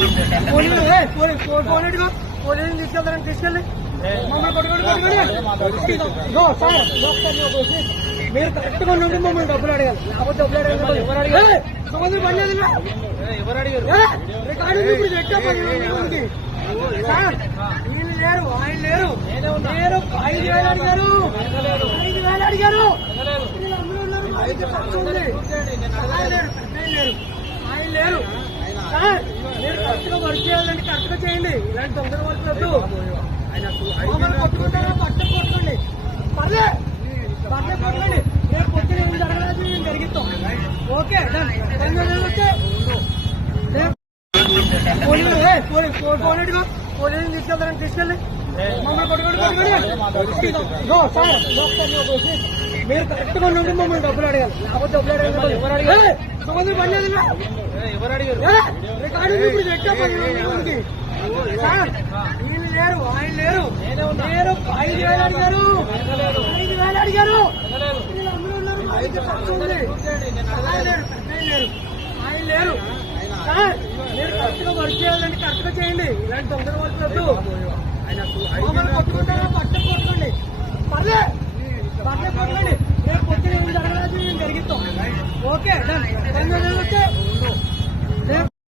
Police తీసుకెళ్తారని తీసుకెళ్ళి మమ్మల్ని మీరు కరెక్ట్గా ఉండి మమ్మల్ని డబ్బులు అడగాలి లేకపోతే డబ్బులు అడగాలి ఎవరు అడిగారు సంబంధం పడలేదు ఎవరు అడిగారు రికార్డు ఇప్పుడు పెట్టా సార్ వీళ్ళు లేరు ఆయన లేరు లేరు ఐదు వేలు అడిగారు ఐదు వేలు అడిగారు ఐదు ఖర్చు ఉంది. లేరు, ఆయన లేరు. ఆయన లేరు సార్ మీరు కరెక్ట్గా వర్క్ చేయాలంటే కరెక్ట్గా చేయండి. ఇలాంటి తొందర వర్క్ వద్దు. మమ్మల్ని కొట్టుకుంటారా? పట్ట కొట్టుకోండి. పర్లే. పర్లే కొట్టుకోండి. రేపు పొద్దున ఏం జరగలేదు మేము జరిగిస్తాం ఓకే డన్. పని జరిగితే రేపు పోలీసు ఏ, పోలీసు ఫోన్ ఫోన్ ఎట్టుకో పోలీసుని తీసుకెళ్తారని తీసుకెళ్ళి మమ్మల్ని కొట్టుకోండి కొట్టుకోండి. మీరు కరెక్ట్గా ఉండి మమ్మల్ని డబ్బులు అడగాలి. లేకపోతే డబ్బులు అడగాలి. ఎవరు అడిగారు? ఎవరు అడిగారు? వీళ్ళు లేరు ఆయన లేరు. లేరు ఐదు వేలు అడిగారు. ఐదు వేలు అడిగారు. వీళ్ళందరూ ఉన్నారు, ఐదు ఖర్చు ఉంది. ఆయన లేరు, ఆయన. ఆయన సార్ మీరు కరెక్ట్గా వర్క్ చేయాలంటే కరెక్ట్గా చేయండి. ఇలాంటి తొందర వర్క్ వద్దు. కొట్టుకుంటారా కొట్టుకోండి